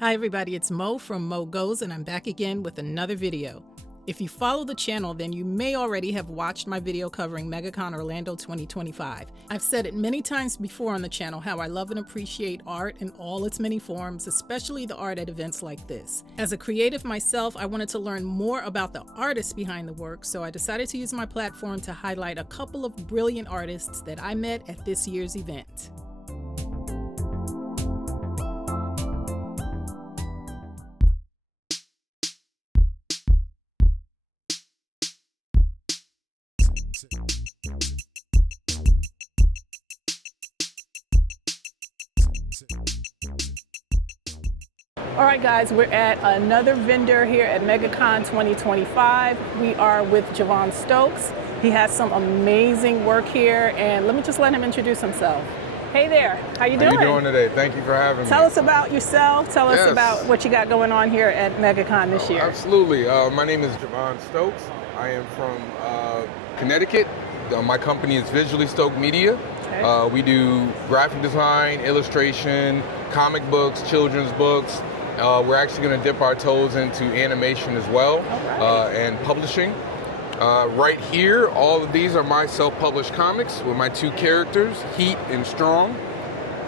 Hi everybody, it's Mo from Mo Goes, and I'm back again with another video. If you follow the channel, then you may already have watched my video covering MEGACON Orlando 2025. I've said it many times before on the channel how I love and appreciate art in all its many forms, especially the art at events like this. As a creative myself, I wanted to learn more about the artists behind the work, so I decided to use my platform to highlight a couple of brilliant artists that I met at this year's event. All right guys, we're at another vendor here at MEGACON 2025. We are with Javon Stokes. He has some amazing work here, and let me just let him introduce himself. Hey there, how you doing? How you doing today? Thank you for having me. Tell us about yourself. Tell us about what you got going on here at MEGACON this year. Absolutely. My name is Javon Stokes. I am from Connecticut. My company is Visually Stoked Media. Okay. We do graphic design, illustration, comic books, children's books. We're actually going to dip our toes into animation as well, and publishing. Right here, all of these are my self-published comics with my two characters, Heat and Strong.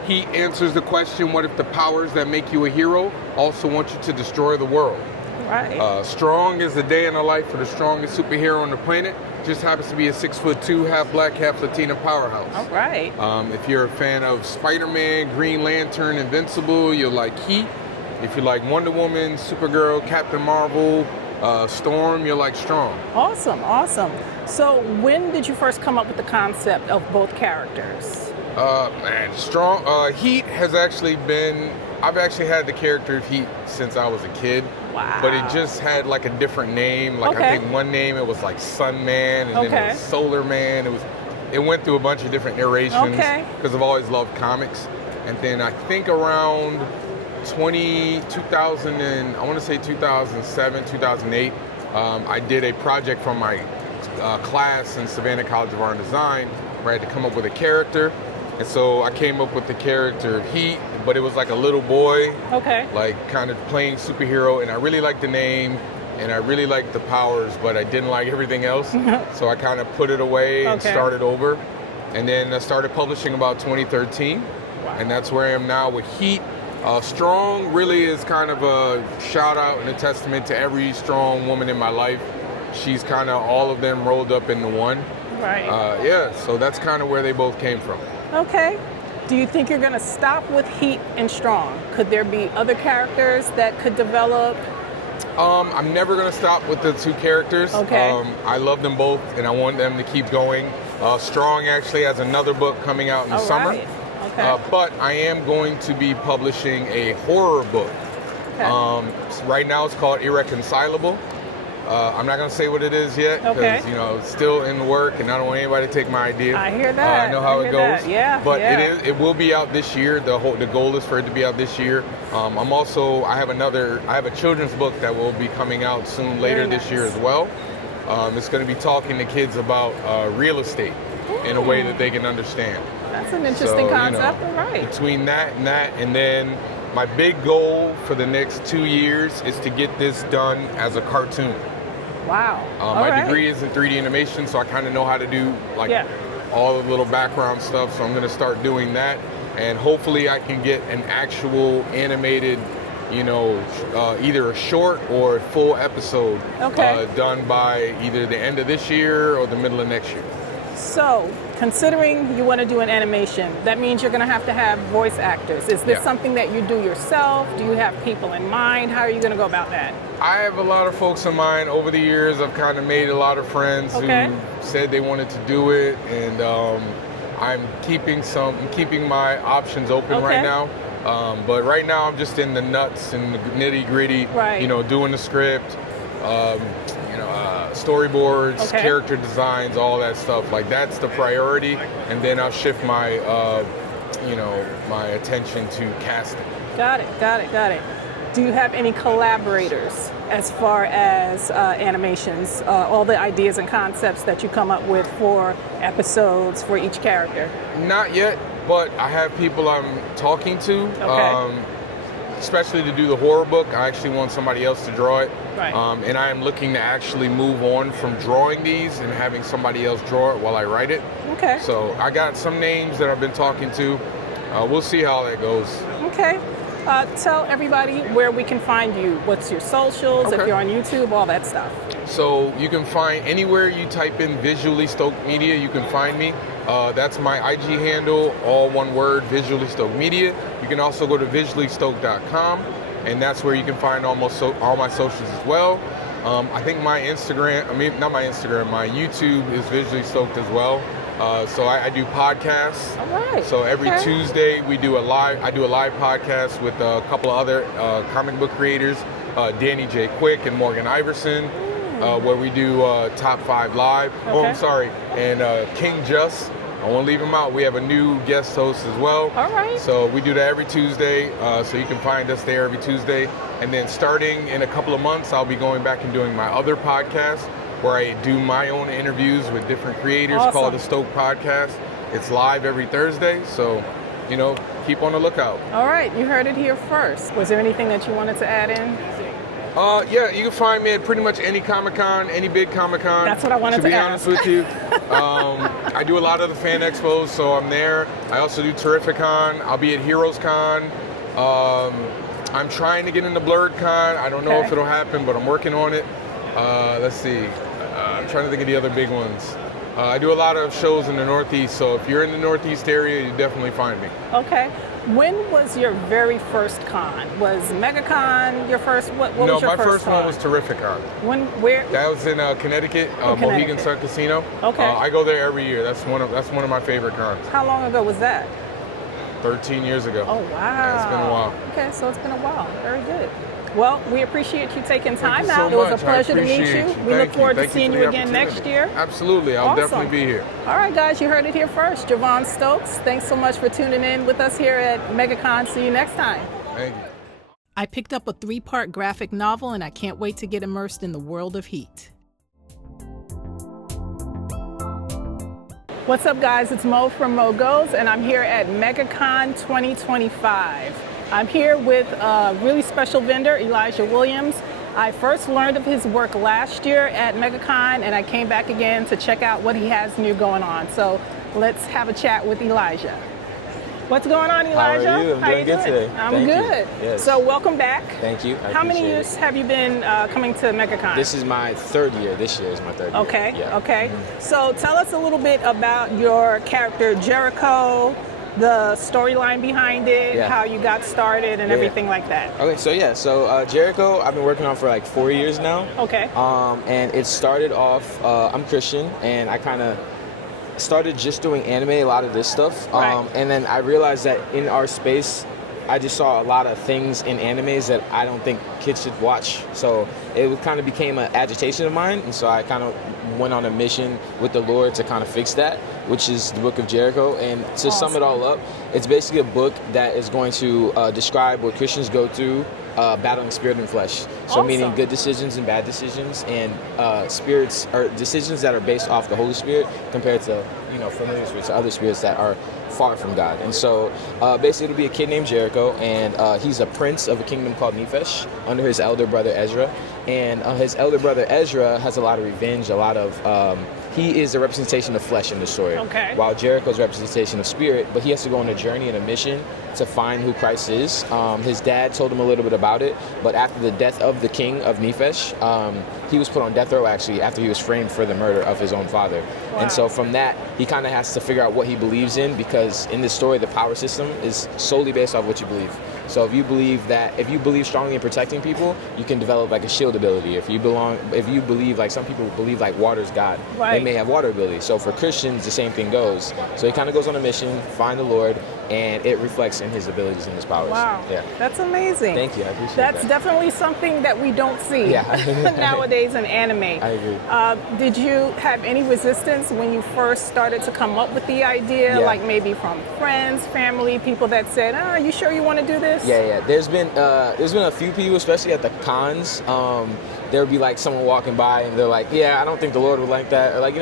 Heat answers the question, what if the powers that make you a hero also want you to destroy the world? Right. Strong is the day in the life of the strongest superhero on the planet. Just happens to be a 6'2", half black, half Latina powerhouse. All right. If you're a fan of Spider-Man, Green Lantern, Invincible, you'll like Heat. If you like Wonder Woman, Supergirl, Captain Marvel, Storm, you're like Strong. Awesome, awesome. So when did you first come up with the concept of both characters? Strong, Heat has actually been, I've actually had the character of Heat since I was a kid. Wow. But it just had like a different name. Like I think one name it was like Sun Man, and then it was Solar Man. It went through a bunch of different iterations because I've always loved comics. And then I think around 2000 and I want to say 2007, 2008, I did a project from my class in Savannah College of Art and Design where I had to come up with a character. And so I came up with the character of Heat, but it was like a little boy, like kind of playing superhero, and I really liked the name, and I really liked the powers, but I didn't like everything else. So I kind of put it away and started over. And then I started publishing about 2013, and that's where I am now with Heat. Strong really is kind of a shout out and a testament to every strong woman in my life. She's kind of all of them rolled up into one. Right. Yeah, so that's kind of where they both came from. Okay. Do you think you're going to stop with Heat and Strong? Could there be other characters that could develop? I'm never going to stop with the two characters. I love them both, and I want them to keep going. Strong actually has another book coming out in the summer. But I am going to be publishing a horror book. Right now it's called Irreconcilable. I'm not going to say what it is yet because it's still in the work, and I don't want anybody to take my idea. I hear that. I know how it goes. But it will be out this year. The goal is for it to be out this year. I have a children's book that will be coming out soon later this year as well. It's going to be talking to kids about real estate in a way that they can understand. That's an interesting concept, right? Between that, and then my big goal for the next 2 years is to get this done as a cartoon. Wow. My degree is in 3D animation, so I kind of know how to do all the little background stuff, so I'm going to start doing that, and hopefully I can get an actual animated, either a short or a full episode done by either the end of this year or the middle of next year. So, considering you want to do an animation, that means you're going to have voice actors. Is this something that you do yourself? Do you have people in mind? How are you going to go about that? I have a lot of folks in mind. Over the years, I've kind of made a lot of friends who said they wanted to do it, and I'm keeping my options open right now. But right now, I'm just in the nuts and the nitty gritty. Doing the script. Storyboards, character designs, all that stuff. Like that's the priority, and then I'll shift my, my attention to casting. Got it. Do you have any collaborators as far as animations? All the ideas and concepts that you come up with for episodes for each character? Not yet, but I have people I'm talking to. especially to do the horror book, I actually want somebody else to draw it. Right. And I am looking to actually move on from drawing these and having somebody else draw it while I write it. Okay. So I got some names that I've been talking to. We'll see how that goes. Okay. Tell everybody where we can find you. What's your socials, if you're on YouTube, all that stuff. So you can find anywhere you type in Visually Stoked Media, you can find me. That's my IG handle, all one word, Visually Stoked Media. You can also go to visuallystoked.com, and that's where you can find all my socials as well. I think my YouTube is Visually Stoked as well. So I do podcasts. All right. So every Tuesday I do a live podcast with a couple of other comic book creators, Danny J. Quick and Morgan Iverson, where we do Top 5 Live. Okay. Oh, I'm sorry. And King Just. I won't leave him out. We have a new guest host as well. All right. So we do that every Tuesday. So you can find us there every Tuesday. And then starting in a couple of months, I'll be going back and doing my other podcast, where I do my own interviews with different creators called the Stoked Podcast. It's live every Thursday, so, keep on the lookout. All right, you heard it here first. Was there anything that you wanted to add in? Yeah, you can find me at pretty much any Comic-Con, any big Comic-Con. That's what I wanted to be honest with you. I do a lot of the fan expos, so I'm there. I also do Terrificon. I'll be at Heroes Con. I'm trying to get into Blurred Con. I don't know if it'll happen, but I'm working on it. Let's see. I'm trying to think of the other big ones. I do a lot of shows in the Northeast, so if you're in the Northeast area, you definitely find me. Okay. When was your very first con? Was MEGACON your first? What was your first con? No, my first one was Terrificon. Where? That was in Connecticut, Mohegan Sun Casino. Okay. I go there every year. That's one of my favorite cons. How long ago was that? 13 years ago. Oh, wow. Yeah, it's been a while. Okay, so it's been a while. Very good. Well, we appreciate you taking time out. It was a pleasure to meet you. We look forward to seeing you again next year. Absolutely. I'll definitely be here. All right, guys, you heard it here first. Javon Stokes, thanks so much for tuning in with us here at MEGACON. See you next time. Thank you. I picked up a 3-part graphic novel, and I can't wait to get immersed in the world of heat. What's up, guys? It's Mo from Mo Goes, and I'm here at MEGACON 2025. I'm here with a really special vendor, Elijah Williams. I first learned of his work last year at MEGACON, and I came back again to check out what he has new going on. So let's have a chat with Elijah. What's going on, Elijah? How are you? I'm doing good today. I'm good. Yes. So welcome back. Thank you. How many years have you been coming to MEGACON? This is my third year. This year is my third year. Okay. Yeah. Okay. Mm-hmm. So tell us a little bit about your character Jericho, the storyline behind it, how you got started, and everything like that. Okay, so Jericho, I've been working on for like 4 years now. Okay. And it started off, I'm Christian, and I kind of started just doing anime, a lot of this stuff. Right. And then I realized that in our space, I just saw a lot of things in animes that I don't think kids should watch. So it kind of became an agitation of mine, and so I kind of went on a mission with the Lord to kind of fix that, which is the Book of Jericho. And to sum it all up, it's basically a book that is going to describe what Christians go through battling spirit and flesh. So meaning good decisions and bad decisions, and spirits or decisions that are based off the Holy Spirit compared to familiar spirits or other spirits that are far from God. And so basically it'll be a kid named Jericho, and he's a prince of a kingdom called Nephesh under his elder brother Ezra. And his elder brother Ezra has a lot of revenge, a lot of he is a representation of flesh in the story, while Jericho's a representation of spirit, but he has to go on a journey and a mission to find who Christ is. His dad told him a little bit about it, but after the death of the king of Nephesh, he was put on death row actually after he was framed for the murder of his own father. Wow. And so from that, he kind of has to figure out what he believes in, because in this story, the power system is solely based off what you believe. So if you believe strongly in protecting people, you can develop like a shield ability. If you believe like some people believe like water's God, they may have water ability. So for Christians, the same thing goes. So he kind of goes on a mission, find the Lord, and it reflects in his abilities and his powers. Wow, yeah, that's amazing. Thank you, I appreciate that. That's definitely something that we don't see nowadays in anime. I agree. Did you have any resistance when you first started to come up with the idea, like maybe from friends, family, people that said, "Are you sure you want to do this?" Yeah. There's been a few people, especially at the cons. There would be like someone walking by and they're like, "Yeah, I don't think the Lord would like that," or like,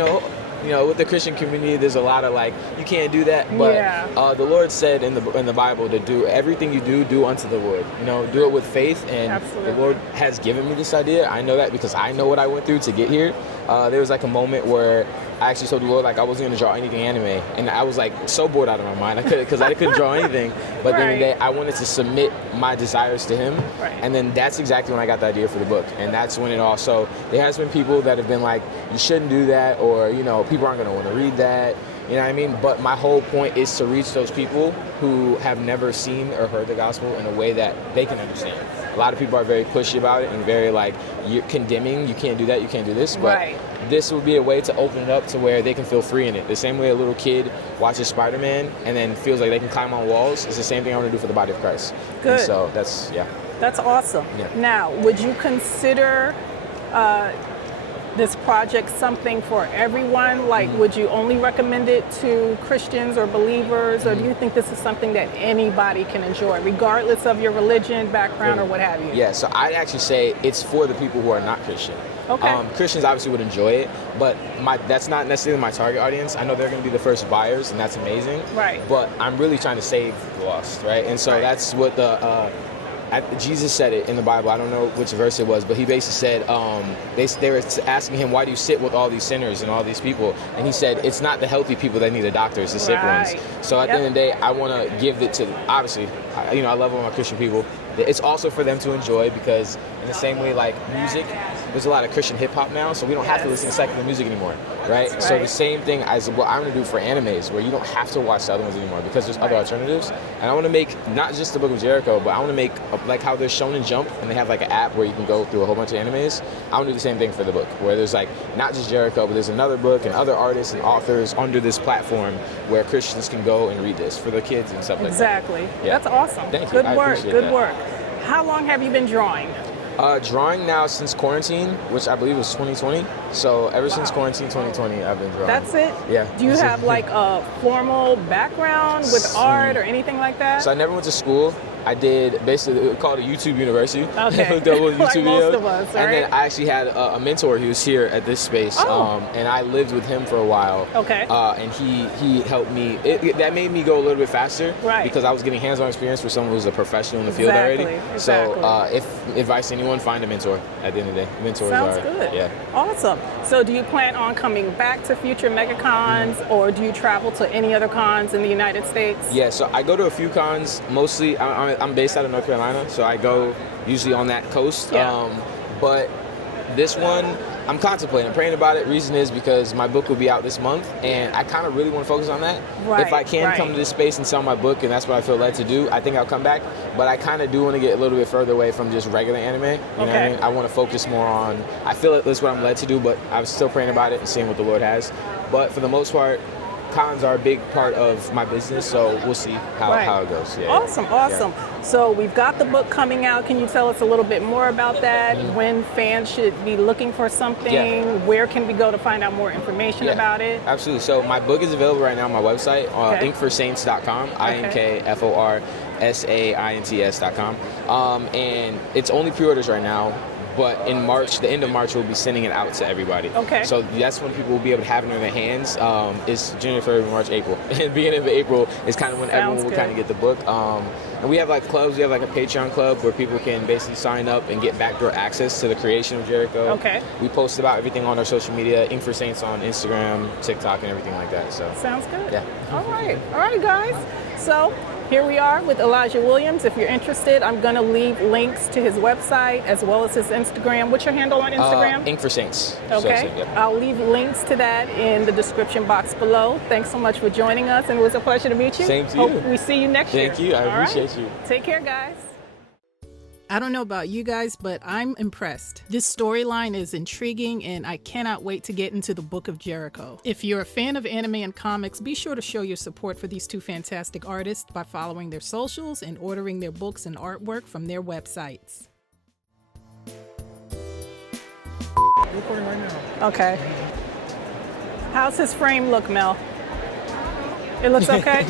you know, with the Christian community, there's a lot of like, you can't do that. But the Lord said in the Bible to do everything you do unto the Lord. You know, do it with faith. And Absolutely. the Lord has given me this idea. I know that because I know what I went through to get here. There was like a moment where I actually told the Lord like I wasn't gonna draw anything anime, and I was like so bored out of my mind. Because I couldn't draw anything. But then the day I wanted to submit my desires to Him, and then that's exactly when I got the idea for the book, and that's when it all. So there has been people that have been like, you shouldn't do that, or you know, people aren't gonna want to read that. You know what I mean? But my whole point is to reach those people who have never seen or heard the gospel in a way that they can understand. A lot of people are very pushy about it and very like, you're condemning, you can't do that, you can't do this. But this would be a way to open it up to where they can feel free in it. The same way a little kid watches Spider-Man and then feels like they can climb on walls, it's the same thing I want to do for the body of Christ. Good. And so that's, That's awesome. Yeah. Now, would you consider this project something for everyone? Like, would you only recommend it to Christians or believers, or do you think this is something that anybody can enjoy, regardless of your religion, background, or what have you? Yeah, so I'd actually say it's for the people who are not Christian. Okay. Christians obviously would enjoy it, but that's not necessarily my target audience. I know they're going to be the first buyers, and that's amazing. Right. But I'm really trying to save the lost, right? And so that's what Jesus said it in the Bible. I don't know which verse it was, but he basically said, they were asking him, why do you sit with all these sinners and all these people? And he said, it's not the healthy people that need a doctor, it's the sick ones. So at the end of the day, I want to give it to, obviously, I love all my Christian people. It's also for them to enjoy, because in the same way, like music, there's a lot of Christian hip hop now, so we don't have to listen to secular music anymore, right? So the same thing as what I'm gonna do for animes, where you don't have to watch the other ones anymore, because there's other alternatives. And I want to make not just the Book of Jericho, but I want to make like how there's Shonen Jump, and they have like an app where you can go through a whole bunch of animes. I want to do the same thing for the book, where there's like not just Jericho, but there's another book and other artists and authors under this platform where Christians can go and read this for their kids and stuff like that. Exactly. That's awesome. Thank you. Good work. Good work. How long have you been drawing? Drawing now since quarantine, which I believe was 2020. So ever since quarantine 2020, I've been drawing. That's it? Yeah. Do you have like a formal background with art or anything like that? So I never went to school. I did basically called a YouTube university. Okay. Looked up with Like YouTube most videos. of us, right? And then I actually had a mentor. He was here at this space, and I lived with him for a while. Okay. And he helped me. That made me go a little bit faster, right? Because I was getting hands-on experience for someone who's a professional in the field already. Exactly. So if advice to anyone, find a mentor. At the end of the day, mentors Sounds are good. Yeah. Awesome. So do you plan on coming back to future MEGACons, or do you travel to any other cons in the United States? Yeah, so I go to a few cons. Mostly, I'm based out of North Carolina, so I go usually on that coast. Yeah. But this one, I'm contemplating, I'm praying about it. Reason is because my book will be out this month, and I kind of really want to focus on that. Right, if I can come to this space and sell my book, and that's what I feel led to do, I think I'll come back. But I kind of do want to get a little bit further away from just regular anime. You know what I mean? I want to focus more on, I feel like that's what I'm led to do, but I'm still praying about it and seeing what the Lord has. But for the most part, cons are a big part of my business, so we'll see how it goes. Yeah. Awesome. Yeah. So we've got the book coming out. Can you tell us a little bit more about that? When fans should be looking for something? Yeah. Where can we go to find out more information about it? Absolutely. So my book is available right now on my website, Inkforsaints.com, Inkforsaints.com. And it's only pre-orders right now. But in March, the end of March, we'll be sending it out to everybody. Okay. So that's when people will be able to have it in their hands. It's January, February, March, April. And beginning of April is kind of when everyone will kind of get the book. And we have like clubs. We have like a Patreon club where people can basically sign up and get backdoor access to the creation of Jericho. Okay. We post about everything on our social media, Inkforsaints on Instagram, TikTok, and everything like that. So sounds good. Yeah. All right, guys. So here we are with Elijah Williams. If you're interested, I'm going to leave links to his website as well as his Instagram. What's your handle on Instagram? Inkforsaints. Okay. So, I'll leave links to that in the description box below. Thanks so much for joining us, and it was a pleasure to meet you. Same to you. Hope we see you next year. Thank you. I appreciate you. Take care, guys. I don't know about you guys, but I'm impressed. This storyline is intriguing, and I cannot wait to get into the Book of Jericho. If you're a fan of anime and comics, be sure to show your support for these two fantastic artists by following their socials and ordering their books and artwork from their websites. Recording right now. Okay. How's his frame look, Mel? It looks okay?